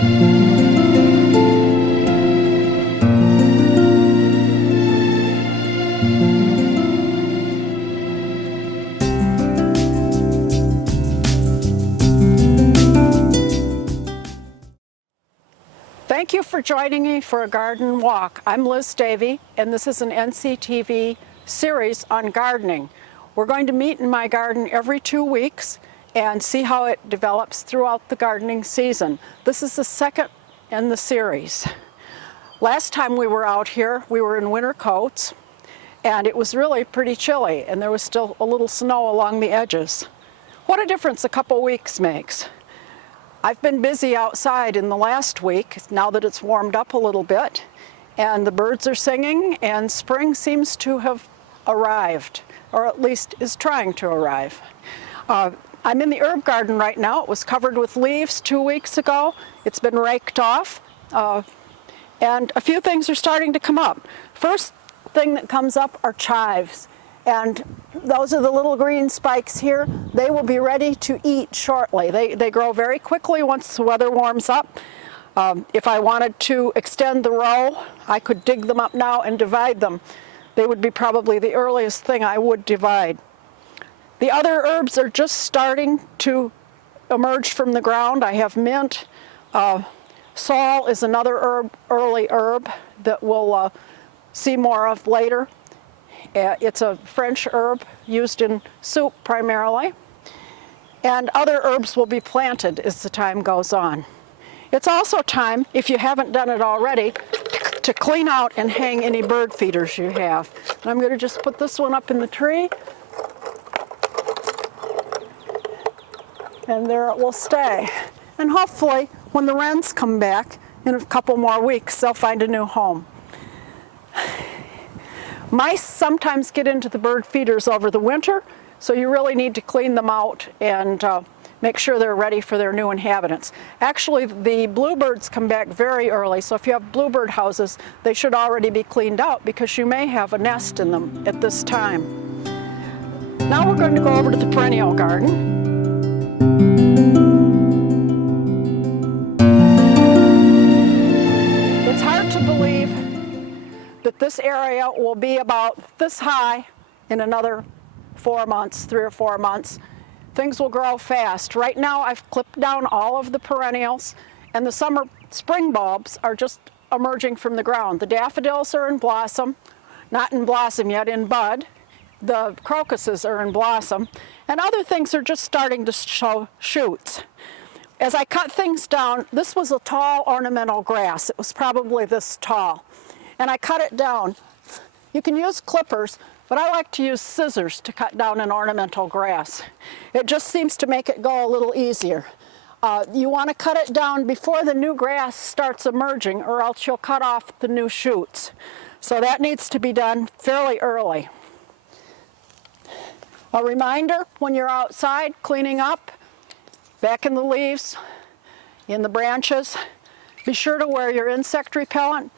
Thank you for joining me for a garden walk. I'm Liz Davey, and this is an NCTV series on gardening. We're going to meet in my garden every 2 weeks and see how it develops throughout the gardening season. This is the second in the series. Last time we were out here, we were in winter coats, and it was really pretty chilly, and there was still a little snow along the edges. What a difference a couple weeks makes. I've been busy outside in the last week, now that it's warmed up a little bit, and the birds are singing, and spring seems to have arrived, or at least is trying to arrive. I'm in the herb garden right now. It was covered with leaves 2 weeks ago. It's been raked off, and a few things are starting to come up. First thing that comes up are chives. And those are the little green spikes here. They will be ready to eat shortly. They grow very quickly once the weather warms up. If I wanted to extend the row, I could dig them up now and divide them. They would be probably the earliest thing I would divide. The other herbs are just starting to emerge from the ground. I have mint. Sorrel is another early herb that we'll see more of later. It's a French herb used in soup primarily, and other herbs will be planted as the time goes on. It's also time, if you haven't done it already, to clean out and hang any bird feeders you have. And I'm going to just put this one up in the tree, and there it will stay. And hopefully, when the wrens come back in a couple more weeks, they'll find a new home. Mice sometimes get into the bird feeders over the winter, so you really need to clean them out and make sure they're ready for their new inhabitants. Actually, the bluebirds come back very early, so if you have bluebird houses, they should already be cleaned out because you may have a nest in them at this time. Now we're going to go over to the perennial garden. It's hard to believe that this area will be about this high in another 4 months, 3 or 4 months. Things will grow fast. Right now I've clipped down all of the perennials, and the spring bulbs are just emerging from the ground. The daffodils are in blossom, not in blossom yet, in bud. The crocuses are in blossom, and other things are just starting to show shoots. As I cut things down, this was a tall ornamental grass. It was probably this tall. And I cut it down. You can use clippers, but I like to use scissors to cut down an ornamental grass. It just seems to make it go a little easier. You want to cut it down before the new grass starts emerging, or else you'll cut off the new shoots. So that needs to be done fairly early. A reminder, when you're outside cleaning up, back in the leaves, in the branches, be sure to wear your insect repellent.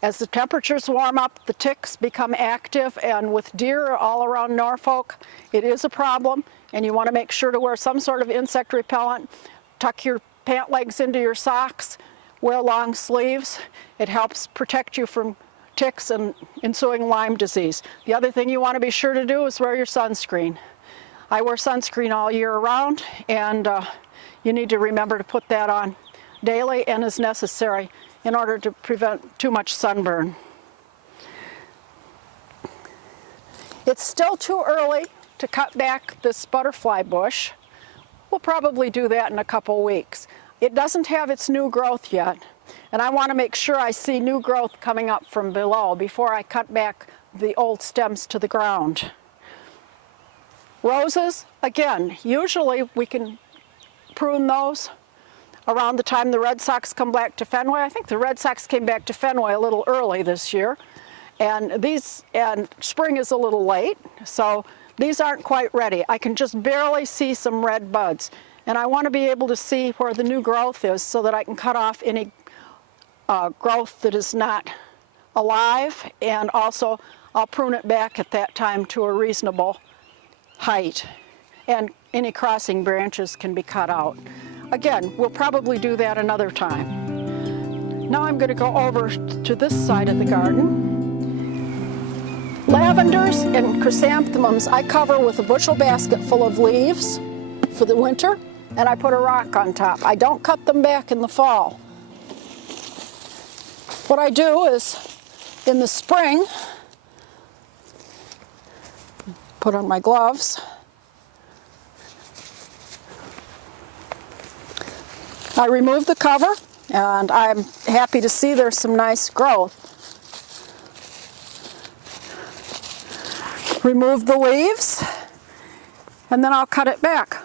As the temperatures warm up, the ticks become active, and with deer all around Norfolk, it is a problem, and you want to make sure to wear some sort of insect repellent. Tuck your pant legs into your socks, wear long sleeves. It helps protect you from ticks and ensuing Lyme disease. The other thing you want to be sure to do is wear your sunscreen. I wear sunscreen all year round, and you need to remember to put that on daily and as necessary in order to prevent too much sunburn. It's still too early to cut back this butterfly bush. We'll probably do that in a couple weeks. It doesn't have its new growth yet, and I want to make sure I see new growth coming up from below before I cut back the old stems to the ground. Roses, again, usually we can prune those around the time the Red Sox come back to Fenway. I think the Red Sox came back to Fenway a little early this year, and spring is a little late, so these aren't quite ready. I can just barely see some red buds, and I want to be able to see where the new growth is so that I can cut off any growth that is not alive, and also I'll prune it back at that time to a reasonable height, and any crossing branches can be cut out. Again, we'll probably do that another time. Now I'm going to go over to this side of the garden. Lavenders and chrysanthemums I cover with a bushel basket full of leaves for the winter, and I put a rock on top. I don't cut them back in the fall. What I do is, in the spring, put on my gloves, I remove the cover, and I'm happy to see there's some nice growth. Remove the leaves, and then I'll cut it back.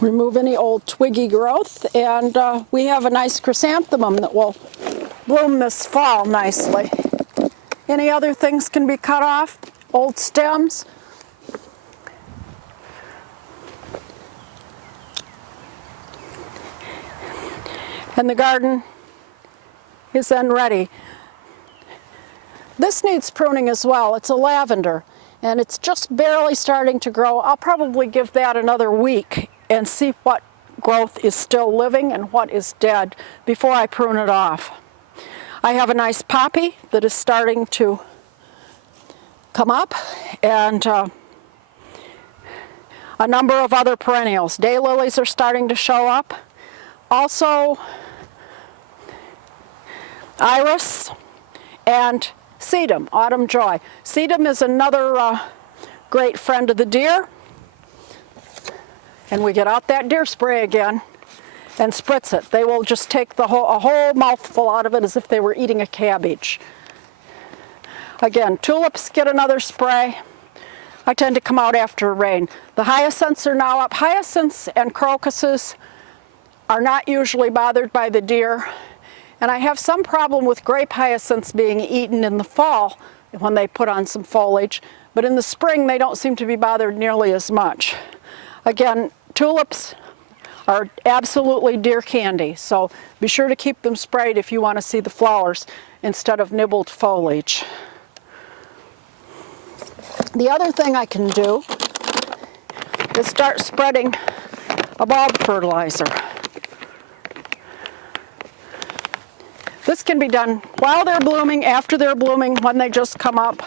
Remove any old twiggy growth, and we have a nice chrysanthemum that will bloom this fall nicely. Any other things can be cut off, old stems. And the garden is then ready. This needs pruning as well. It's a lavender, and it's just barely starting to grow. I'll probably give that another week and see what growth is still living and what is dead before I prune it off. I have a nice poppy that is starting to come up, and a number of other perennials. Daylilies are starting to show up. Also, iris and sedum, autumn joy. Sedum is another great friend of the deer. And we get out that deer spray again and spritz it. They will just take a whole mouthful out of it as if they were eating a cabbage. Again, tulips get another spray. I tend to come out after rain. The hyacinths are now up. Hyacinths and crocuses are not usually bothered by the deer. And I have some problem with grape hyacinths being eaten in the fall when they put on some foliage. But in the spring, they don't seem to be bothered nearly as much. Again, tulips are absolutely deer candy, so be sure to keep them sprayed if you want to see the flowers instead of nibbled foliage. The other thing I can do is start spreading a bulb fertilizer. This can be done while they're blooming, after they're blooming, when they just come up.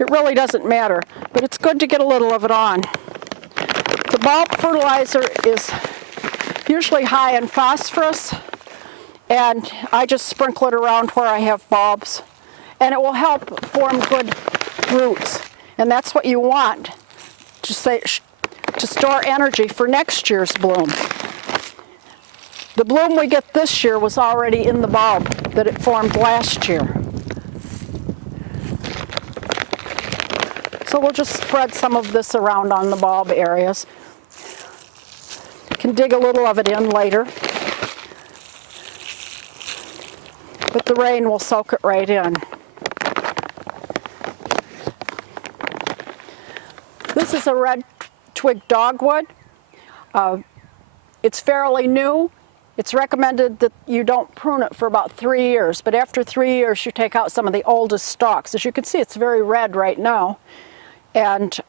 It really doesn't matter, but it's good to get a little of it on. The bulb fertilizer is usually high in phosphorus, and I just sprinkle it around where I have bulbs, and it will help form good roots. And that's what you want to store energy for next year's bloom. The bloom we get this year was already in the bulb that it formed last year. So we'll just spread some of this around on the bulb areas. Can dig a little of it in later, but the rain will soak it right in. This is a red twig dogwood. It's fairly new. It's recommended that you don't prune it for about 3 years, but after 3 years you take out some of the oldest stalks. As you can see, it's very red right now, and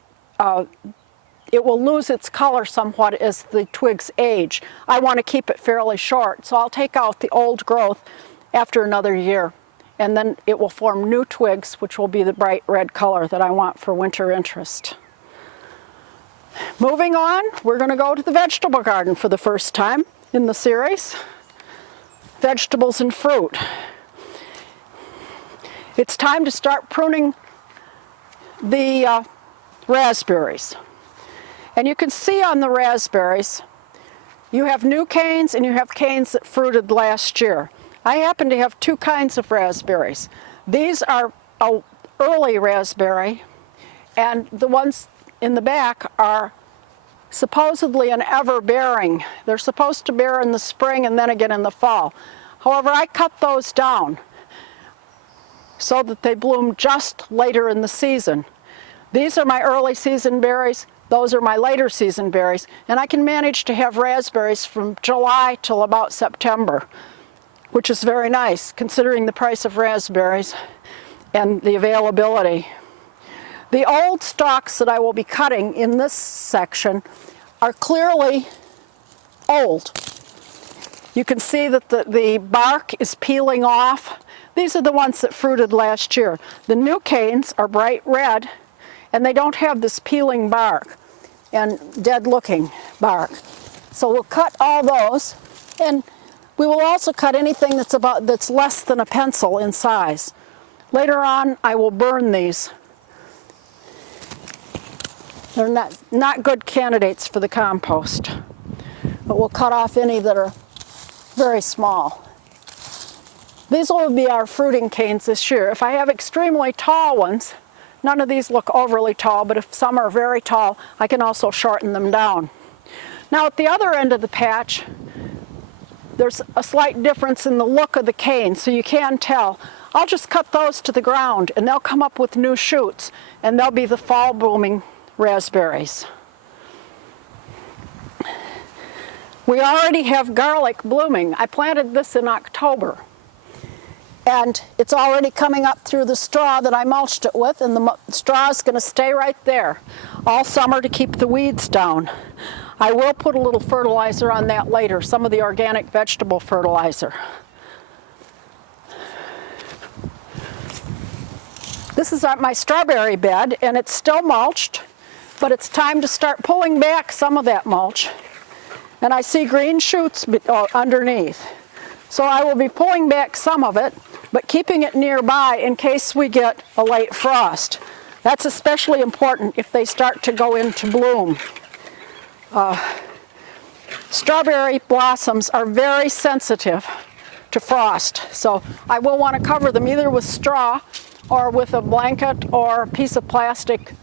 it will lose its color somewhat as the twigs age. I want to keep it fairly short, so I'll take out the old growth after another year, and then it will form new twigs, which will be the bright red color that I want for winter interest. Moving on, we're going to go to the vegetable garden for the first time in the series. Vegetables and fruit. It's time to start pruning the raspberries. And you can see on the raspberries, you have new canes and you have canes that fruited last year. I happen to have two kinds of raspberries. These are an early raspberry, and the ones in the back are supposedly an ever-bearing. They're supposed to bear in the spring and then again in the fall. However, I cut those down so that they bloom just later in the season. These are my early season berries. Those are my later season berries. And I can manage to have raspberries from July till about September, which is very nice considering the price of raspberries and the availability. The old stalks that I will be cutting in this section are clearly old. You can see that the bark is peeling off. These are the ones that fruited last year. The new canes are bright red, and they don't have this peeling bark and dead looking bark. So we'll cut all those, and we will also cut anything that's less than a pencil in size. Later on I will burn these. They're not good candidates for the compost, but we'll cut off any that are very small. These will be our fruiting canes this year. If I have extremely tall ones, none of these look overly tall, but if some are very tall, I can also shorten them down. Now at the other end of the patch, there's a slight difference in the look of the cane, so you can tell. I'll just cut those to the ground and they'll come up with new shoots, and they'll be the fall blooming raspberries. We already have garlic blooming. I planted this in October, and it's already coming up through the straw that I mulched it with, and the straw is going to stay right there all summer to keep the weeds down. I will put a little fertilizer on that later, some of the organic vegetable fertilizer. This is my strawberry bed, and it's still mulched, but it's time to start pulling back some of that mulch. And I see green shoots underneath. So I will be pulling back some of it, but keeping it nearby in case we get a late frost. That's especially important if they start to go into bloom. Strawberry blossoms are very sensitive to frost, so I will want to cover them either with straw or with a blanket or a piece of plastic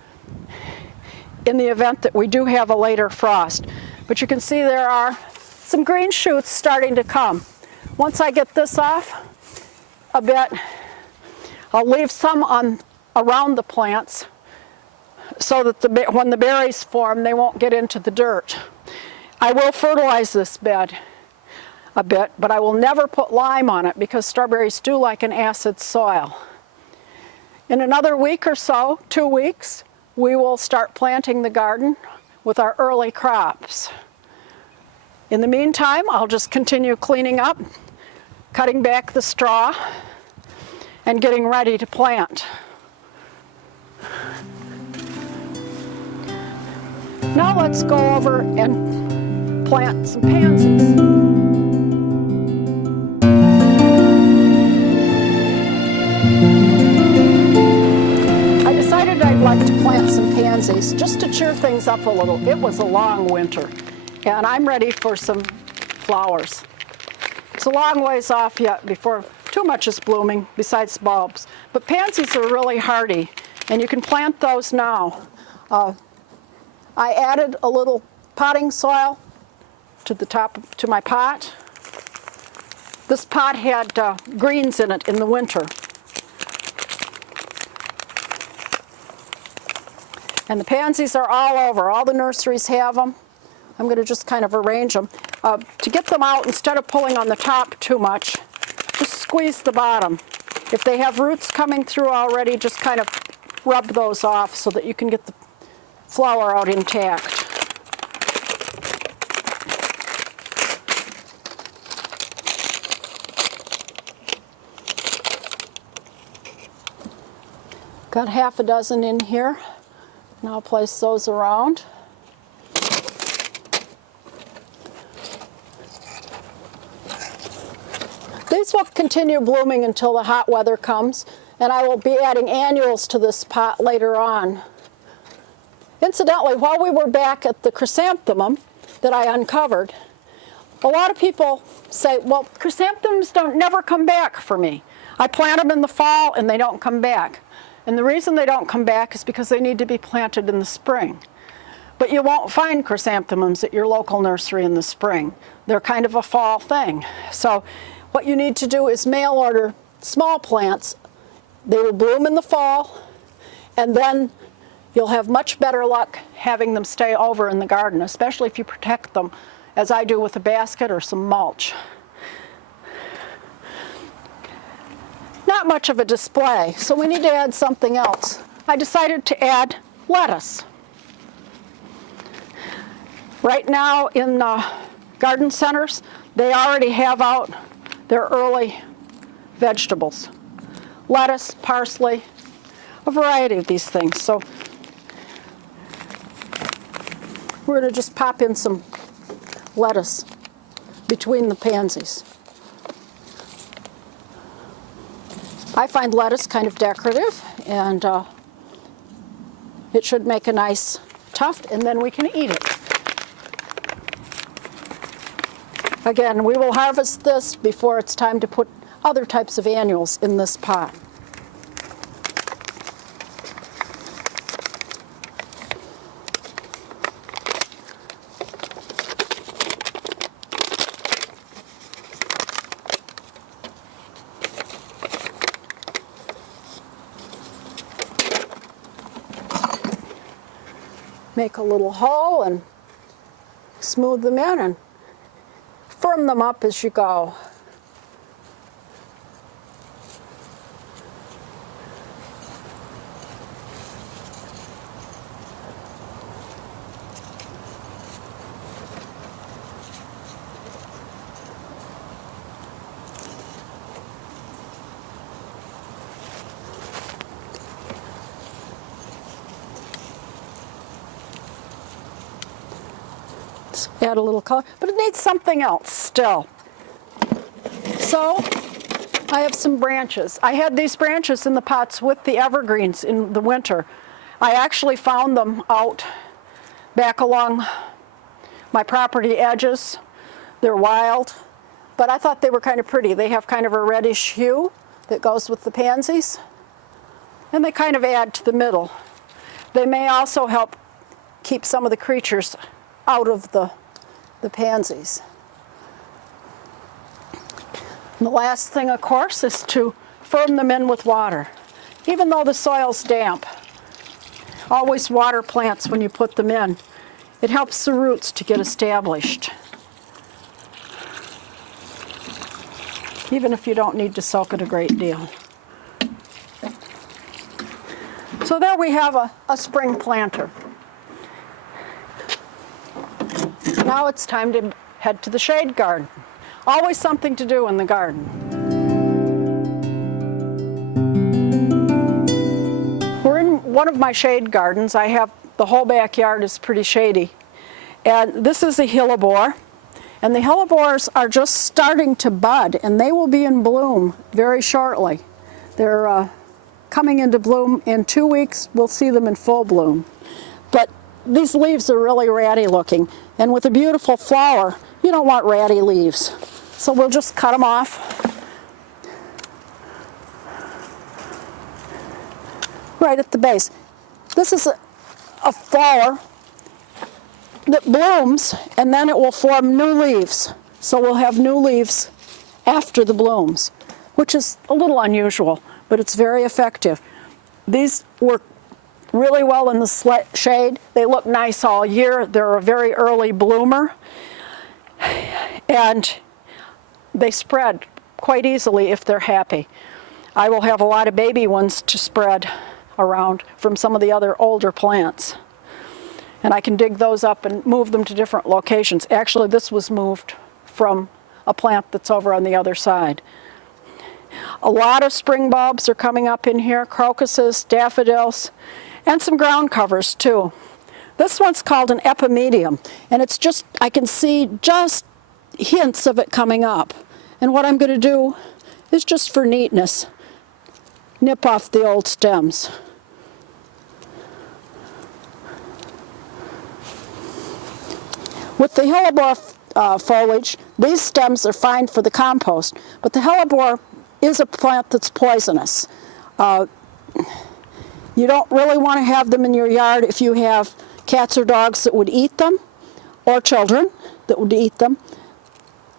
in the event that we do have a later frost. But you can see there are some green shoots starting to come. Once I get this off a bit, I'll leave some around the plants so that when the berries form, they won't get into the dirt. I will fertilize this bed a bit, but I will never put lime on it because strawberries do like an acid soil. In another week or so, 2 weeks, we will start planting the garden with our early crops. In the meantime, I'll just continue cleaning up, cutting back the straw, and getting ready to plant. Now let's go over and plant some pansies. I decided I'd like to plant some pansies just to cheer things up a little. It was a long winter, and I'm ready for some flowers. It's a long ways off yet before too much is blooming besides bulbs, but pansies are really hardy, and you can plant those now. I added a little potting soil to my pot. This pot had greens in it in the winter. And the pansies are all over. All the nurseries have them. I'm going to just kind of arrange them. To get them out, instead of pulling on the top too much, just squeeze the bottom. If they have roots coming through already, just kind of rub those off so that you can get the flower out intact. Got half a dozen in here. Now I'll place those around. These will continue blooming until the hot weather comes, and I will be adding annuals to this pot later on. Incidentally, while we were back at the chrysanthemum that I uncovered, a lot of people say, well, chrysanthemums never come back for me. I plant them in the fall and they don't come back. And the reason they don't come back is because they need to be planted in the spring. But you won't find chrysanthemums at your local nursery in the spring. They're kind of a fall thing. So what you need to do is mail order small plants They will bloom in the fall, and then you'll have much better luck having them stay over in the garden, especially if you protect them, as I do with a basket or some mulch. Not much of a display, so we need to add something else. I decided to add lettuce. Right now in garden centers, they already have out their early vegetables. Lettuce, parsley, a variety of these things. So we're going to just pop in some lettuce between the pansies. I find lettuce kind of decorative, and it should make a nice tuft, and then we can eat it. Again, we will harvest this before it's time to put other types of annuals in this pot. Make a little hole and smooth them in and firm them up as you go. Add a little color, but it needs something else still. So I have some branches. I had these branches in the pots with the evergreens in the winter. I actually found them out back along my property edges. They're wild, but I thought they were kind of pretty. They have kind of a reddish hue that goes with the pansies, and they kind of add to the middle. They may also help keep some of the creatures out of the pansies. And the last thing, of course, is to firm them in with water. Even though the soil's damp, always water plants when you put them in. It helps the roots to get established. Even if you don't need to soak it a great deal. So there we have a spring planter. Now it's time to head to the shade garden. Always something to do in the garden. We're in one of my shade gardens. I have, the whole backyard is pretty shady. And this is a hellebore. And the hellebores are just starting to bud, and they will be in bloom very shortly. They're coming into bloom in 2 weeks. We'll see them in full bloom. But these leaves are really ratty looking, and with a beautiful flower, you don't want ratty leaves. So we'll just cut them off. Right at the base. This is a flower that blooms, and then it will form new leaves. So we'll have new leaves after the blooms, which is a little unusual, but it's very effective. These work really well in the shade. They look nice all year. They're a very early bloomer, and they spread quite easily if they're happy. I will have a lot of baby ones to spread around from some of the other older plants, and I can dig those up and move them to different locations. Actually, this was moved from a plant that's over on the other side. A lot of spring bulbs are coming up in here, crocuses, daffodils, and some ground covers too. This one's called an epimedium, and it's just, I can see just hints of it coming up. And what I'm going to do is, just for neatness, nip off the old stems. With the hellebore foliage, these stems are fine for the compost, but the hellebore is a plant that's poisonous. You don't really want to have them in your yard if you have cats or dogs that would eat them, or children that would eat them.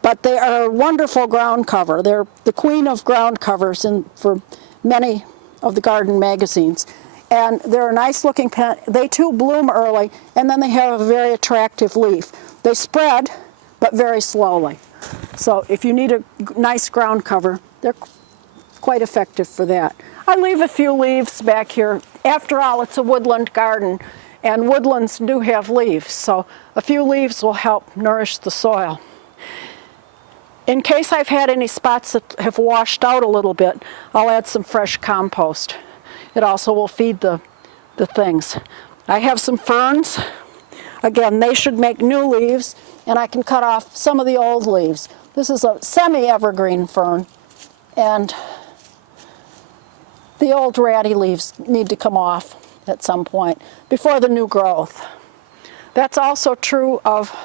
But they are a wonderful ground cover. They're the queen of ground covers for many of the garden magazines. And they're a nice looking plant. They too bloom early, and then they have a very attractive leaf. They spread, but very slowly. So if you need a nice ground cover, they're quite effective for that. I leave a few leaves back here. After all, it's a woodland garden, and woodlands do have leaves, so a few leaves will help nourish the soil. In case I've had any spots that have washed out a little bit, I'll add some fresh compost. It also will feed the things. I have some ferns. Again, they should make new leaves, and I can cut off some of the old leaves. This is a semi-evergreen fern, and the old ratty leaves need to come off at some point before the new growth. That's also true of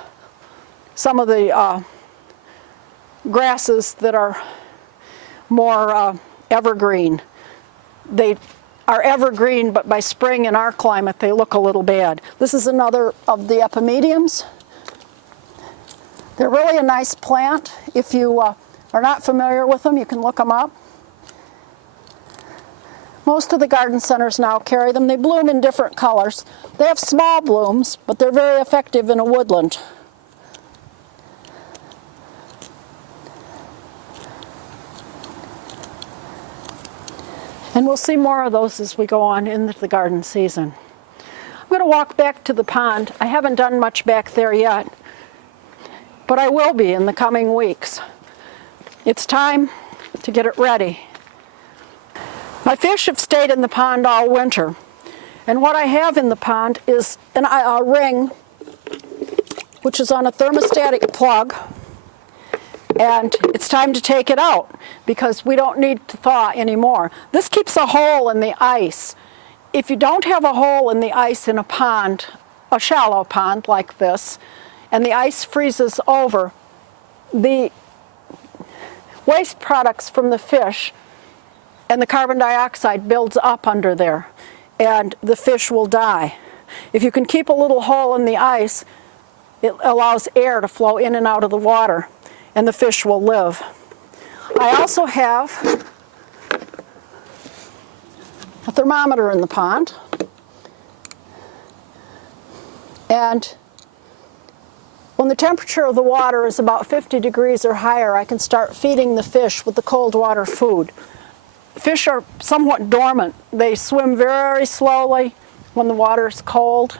some of the grasses that are more evergreen. They are evergreen, but by spring in our climate they look a little bad. This is another of the epimediums. They're really a nice plant. If you are not familiar with them, you can look them up. Most of the garden centers now carry them. They bloom in different colors. They have small blooms, but they're very effective in a woodland. And we'll see more of those as we go on into the garden season. I'm going to walk back to the pond. I haven't done much back there yet, but I will be in the coming weeks. It's time to get it ready. My fish have stayed in the pond all winter, and what I have in the pond is a ring which is on a thermostatic plug, and it's time to take it out because we don't need to thaw anymore. This keeps a hole in the ice. If you don't have a hole in the ice in a pond, a shallow pond like this, and the ice freezes over, the waste products from the fish and the carbon dioxide builds up under there, and the fish will die. If you can keep a little hole in the ice, it allows air to flow in and out of the water, and the fish will live. I also have a thermometer in the pond, and when the temperature of the water is about 50 degrees or higher, I can start feeding the fish with the cold water food. Fish are somewhat dormant. They swim very slowly when the water is cold,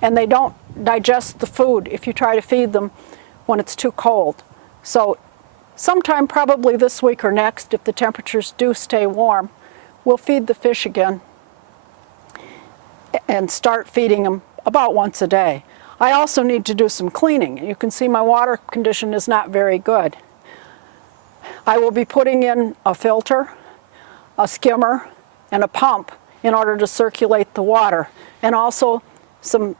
and they don't digest the food if you try to feed them when it's too cold. So sometime probably this week or next, if the temperatures do stay warm, we'll feed the fish again and start feeding them about once a day. I also need to do some cleaning. You can see my water condition is not very good. I will be putting in a filter, a skimmer, and a pump in order to circulate the water, and also some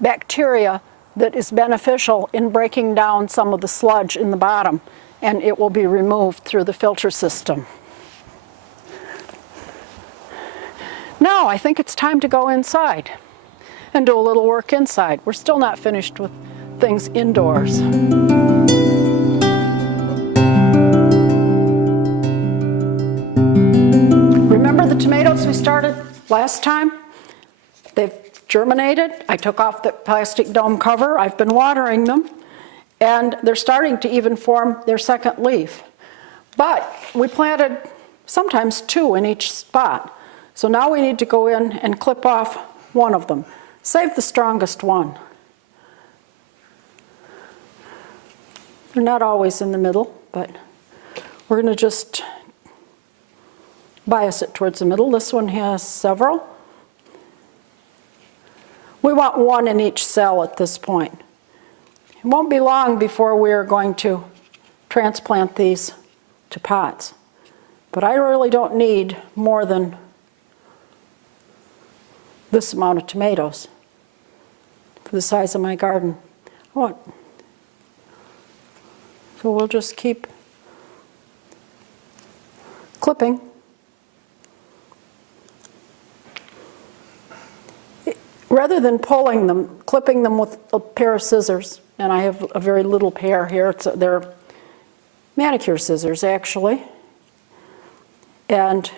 bacteria that is beneficial in breaking down some of the sludge in the bottom, and it will be removed through the filter system. Now I think it's time to go inside and do a little work inside. We're still not finished with things indoors. Remember the tomatoes we started last time? They've germinated. I took off the plastic dome cover. I've been watering them, and they're starting to even form their second leaf. But we planted sometimes 2 in each spot. So now we need to go in and clip off one of them. Save the strongest one. They're not always in the middle, but we're going to just bias it towards the middle. This one has several. We want 1 in each cell at this point. It won't be long before we're going to transplant these to pots. But I really don't need more than this amount of tomatoes for the size of my garden. So we'll just keep clipping. Rather than pulling them, clipping them with a pair of scissors, and I have a very little pair here. They're manicure scissors, actually. And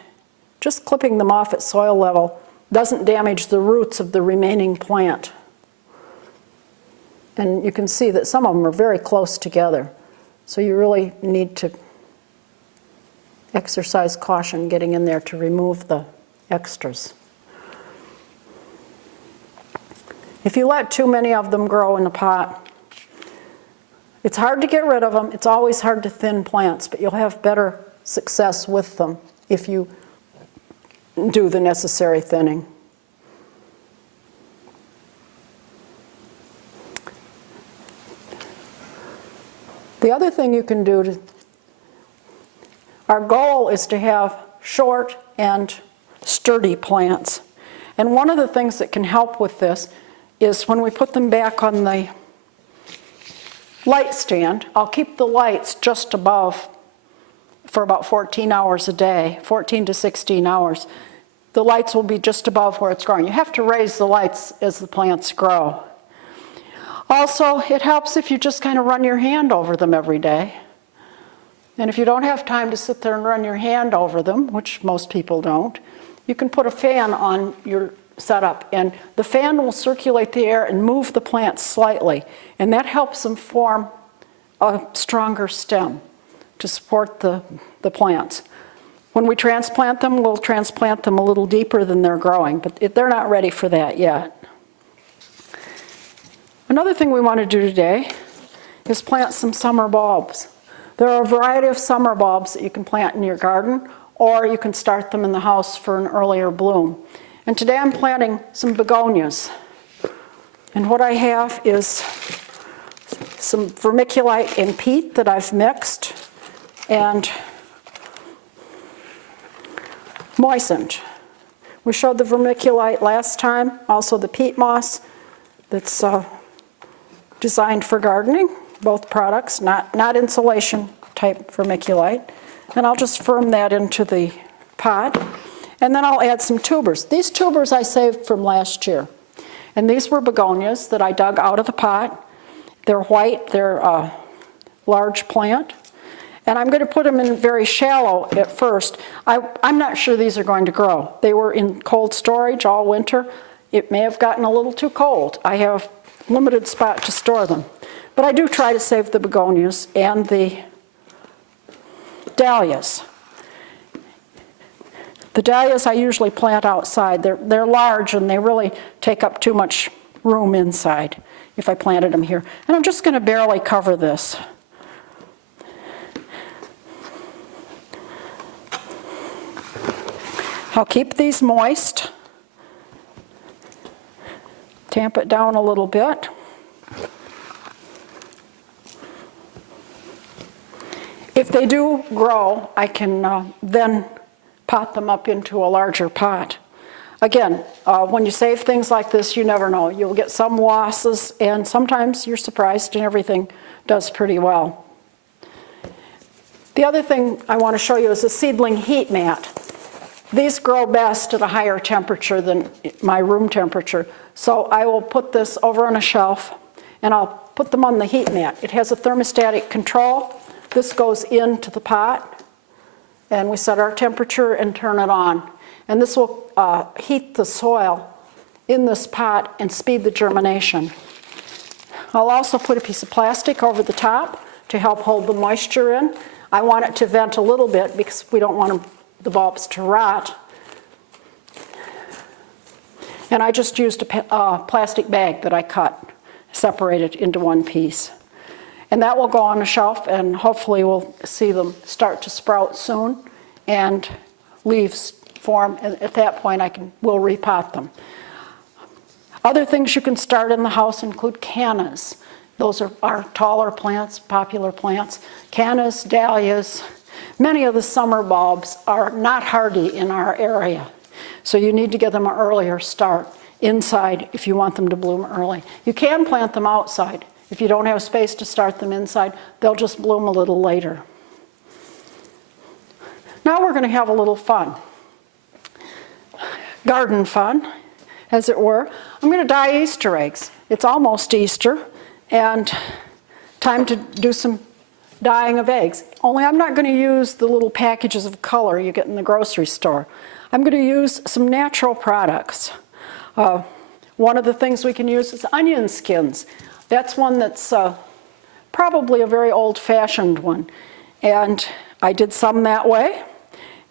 just clipping them off at soil level doesn't damage the roots of the remaining plant. And you can see that some of them are very close together. So you really need to exercise caution getting in there to remove the extras. If you let too many of them grow in a pot, it's hard to get rid of them. It's always hard to thin plants, but you'll have better success with them if you do the necessary thinning. The other thing you can do, our goal is to have short and sturdy plants. And one of the things that can help with this is when we put them back on the light stand, I'll keep the lights just above for about 14 hours a day, 14 to 16 hours. The lights will be just above where it's growing. You have to raise the lights as the plants grow. Also, it helps if you just kind of run your hand over them every day. And if you don't have time to sit there and run your hand over them, which most people don't, you can put a fan on your setup, and the fan will circulate the air and move the plants slightly, and that helps them form a stronger stem to support the plants. When we transplant them, we'll transplant them a little deeper than they're growing, but they're not ready for that yet. Another thing we want to do today is plant some summer bulbs. There are a variety of summer bulbs that you can plant in your garden, or you can start them in the house for an earlier bloom. And today I'm planting some begonias. And what I have is some vermiculite and peat that I've mixed and moistened. We showed the vermiculite last time, also the peat moss that's designed for gardening, both products, not insulation type vermiculite. And I'll just firm that into the pot. And then I'll add some tubers. These tubers I saved from last year. And these were begonias that I dug out of the pot. They're white, they're a large plant. And I'm going to put them in very shallow at first. I'm not sure these are going to grow. They were in cold storage all winter. It may have gotten a little too cold. I have limited spot to store them. But I do try to save the begonias and the dahlias. The dahlias I usually plant outside. They're large and they really take up too much room inside if I planted them here. And I'm just going to barely cover this. I'll keep these moist. Tamp it down a little bit. If they do grow, I can then pot them up into a larger pot. Again, when you save things like this, you never know. You'll get some losses, and sometimes you're surprised and everything does pretty well. The other thing I want to show you is a seedling heat mat. These grow best at a higher temperature than my room temperature, so I will put this over on a shelf and I'll put them on the heat mat. It has a thermostatic control. This goes into the pot, and we set our temperature and turn it on. And this will heat the soil in this pot and speed the germination. I'll also put a piece of plastic over the top to help hold the moisture in. I want it to vent a little bit because we don't want the bulbs to rot. And I just used a plastic bag that I cut, separated into one piece. And that will go on a shelf, and hopefully we'll see them start to sprout soon and leaves form. And at that point we'll repot them. Other things you can start in the house include cannas. Those are our taller plants, popular plants. Cannas, dahlias. Many of the summer bulbs are not hardy in our area. So you need to get them an earlier start inside if you want them to bloom early. You can plant them outside. If you don't have space to start them inside, they'll just bloom a little later. Now we're going to have a little fun. Garden fun, as it were. I'm going to dye Easter eggs. It's almost Easter, and time to do some dyeing of eggs. Only I'm not going to use the little packages of color you get in the grocery store. I'm going to use some natural products. One of the things we can use is onion skins. That's one that's probably a very old-fashioned one. And I did some that way.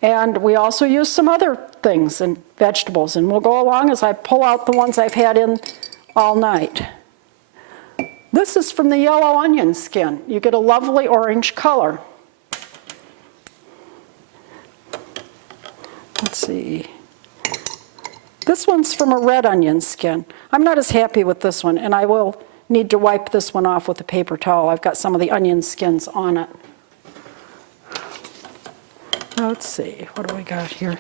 And we also use some other things and vegetables. And we'll go along as I pull out the ones I've had in all night. This is from the yellow onion skin. You get a lovely orange color. Let's see. This one's from a red onion skin. I'm not as happy with this one, and I will need to wipe this one off with a paper towel. I've got some of the onion skins on it. Let's see, what do we got here?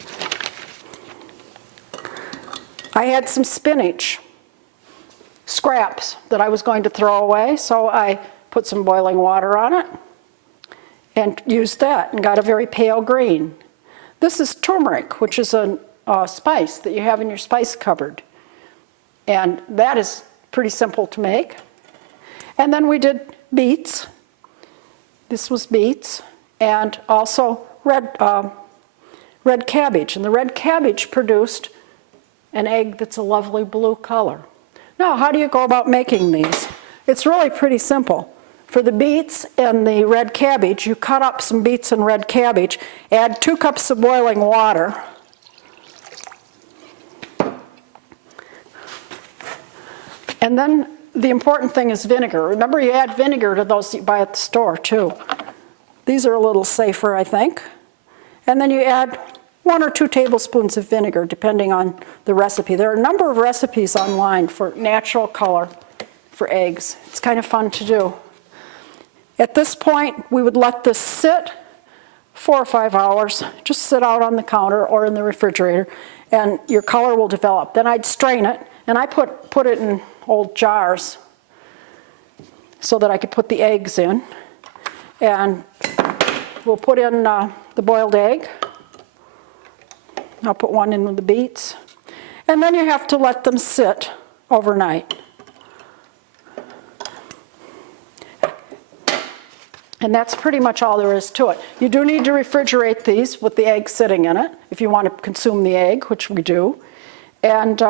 I had some spinach scraps that I was going to throw away, so I put some boiling water on it and used that and got a very pale green. This is turmeric, which is a spice that you have in your spice cupboard. And that is pretty simple to make. And then we did beets. This was beets, and also red cabbage. And the red cabbage produced an egg that's a lovely blue color. Now, how do you go about making these? It's really pretty simple. For the beets and the red cabbage, you cut up some beets and red cabbage, add 2 cups of boiling water. And then the important thing is vinegar. Remember, you add vinegar to those you buy at the store, too. These are a little safer, I think. And then you add 1 or 2 tablespoons of vinegar, depending on the recipe. There are a number of recipes online for natural color for eggs. It's kind of fun to do. At this point, we would let this sit 4 or 5 hours. Just sit out on the counter or in the refrigerator, and your color will develop. Then I'd strain it, and I put it in old jars so that I could put the eggs in. And we'll put in the boiled egg. I'll put 1 in with the beets. And then you have to let them sit overnight. And that's pretty much all there is to it. You do need to refrigerate these with the egg sitting in it if you want to consume the egg, which we do. And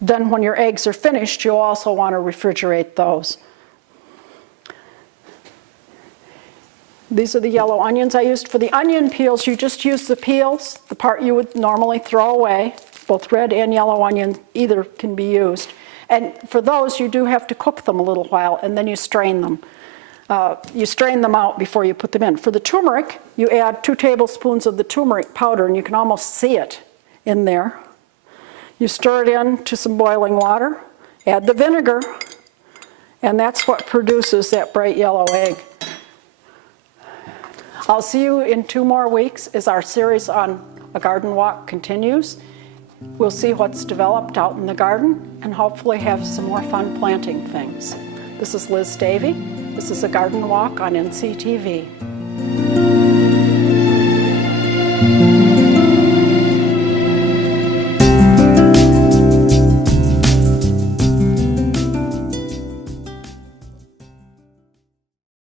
then when your eggs are finished, you'll also want to refrigerate those. These are the yellow onions I used. For the onion peels, you just use the peels, the part you would normally throw away. Both red and yellow onion, either can be used. And for those, you do have to cook them a little while, and then you strain them. You strain them out before you put them in. For the turmeric, you add 2 tablespoons of the turmeric powder, and you can almost see it in there. You stir it in to some boiling water, add the vinegar, and that's what produces that bright yellow egg. I'll see you in 2 more weeks as our series on a garden walk continues. We'll see what's developed out in the garden and hopefully have some more fun planting things. This is Liz Davey. This is a garden walk on NCTV.